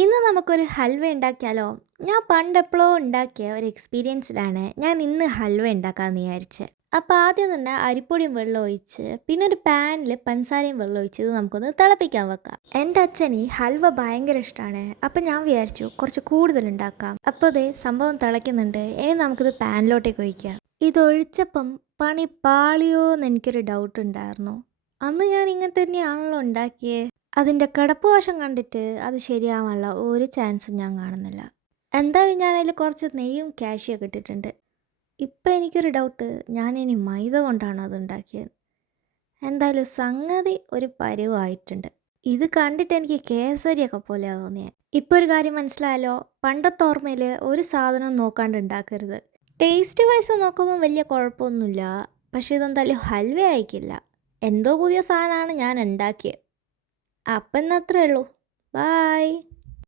ഇന്ന് നമുക്കൊരു ഹൽവ ഉണ്ടാക്കിയാലോ? ഞാൻ പണ്ടെപ്പോഴോ ഉണ്ടാക്കിയ ഒരു എക്സ്പീരിയൻസിലാണ് ഞാൻ ഇന്ന് ഹൽവ ഉണ്ടാക്കാമെന്ന് വിചാരിച്ചത്. അപ്പോൾ ആദ്യം തന്നെ അരിപ്പൊടിയും വെള്ളം ഒഴിച്ച് പിന്നെ ഒരു പാനിൽ പഞ്ചസാരയും വെള്ളം ഒഴിച്ച് ഇത് നമുക്കൊന്ന് തിളപ്പിക്കാൻ വെക്കാം. എൻ്റെ അച്ഛന് ഈ ഹൽവ ഭയങ്കര ഇഷ്ടമാണ്. അപ്പം ഞാൻ വിചാരിച്ചു കുറച്ച് കൂടുതൽ ഉണ്ടാക്കാം. അപ്പോൾ ഇതേ സംഭവം തിളയ്ക്കുന്നുണ്ട്. ഇനി നമുക്കിത് പാനിലോട്ടേക്ക് ഒഴിക്കാം. ഇതൊഴിച്ചപ്പം പണി പാളിയോ എന്ന് എനിക്കൊരു ഡൗട്ട് ഉണ്ടായിരുന്നു. അന്ന് ഞാൻ ഇങ്ങനെ തന്നെയാണല്ലോ ഉണ്ടാക്കിയത്. അതിൻ്റെ കിടപ്പ് വശം കണ്ടിട്ട് അത് ശരിയാവാനുള്ള ഒരു ചാൻസും ഞാൻ കാണുന്നില്ല. എന്തായാലും ഞാൻ അതിൽ കുറച്ച് നെയ്യും കാഷ്യൊക്കെ ഇട്ടിട്ടുണ്ട്. ഇപ്പം എനിക്കൊരു ഡൗട്ട്, ഞാനിനി മൈദ കൊണ്ടാണോ അത് ഉണ്ടാക്കിയത്? എന്തായാലും സംഗതി ഒരു പരുവായിട്ടുണ്ട്. ഇത് കണ്ടിട്ട് എനിക്ക് കേസരിയൊക്കെ പോലെയാണ് തോന്നിയത്. ഇപ്പോൾ ഒരു കാര്യം മനസ്സിലായല്ലോ, പണ്ടത്തെ ഓർമ്മയിൽ ഒരു സാധനം നോക്കാണ്ട് ഉണ്ടാക്കരുത്. ടേസ്റ്റ് വൈസ് നോക്കുമ്പോൾ വലിയ കുഴപ്പമൊന്നുമില്ല. പക്ഷേ ഇതെന്തായാലും ഹൽവ ആയിക്കില്ല. എന്തോ പുതിയ സാധനമാണ് ഞാൻ ഉണ്ടാക്കിയത്. അപ്പം ഇന്ന് അത്രേ ഉള്ളൂ. ബായ്.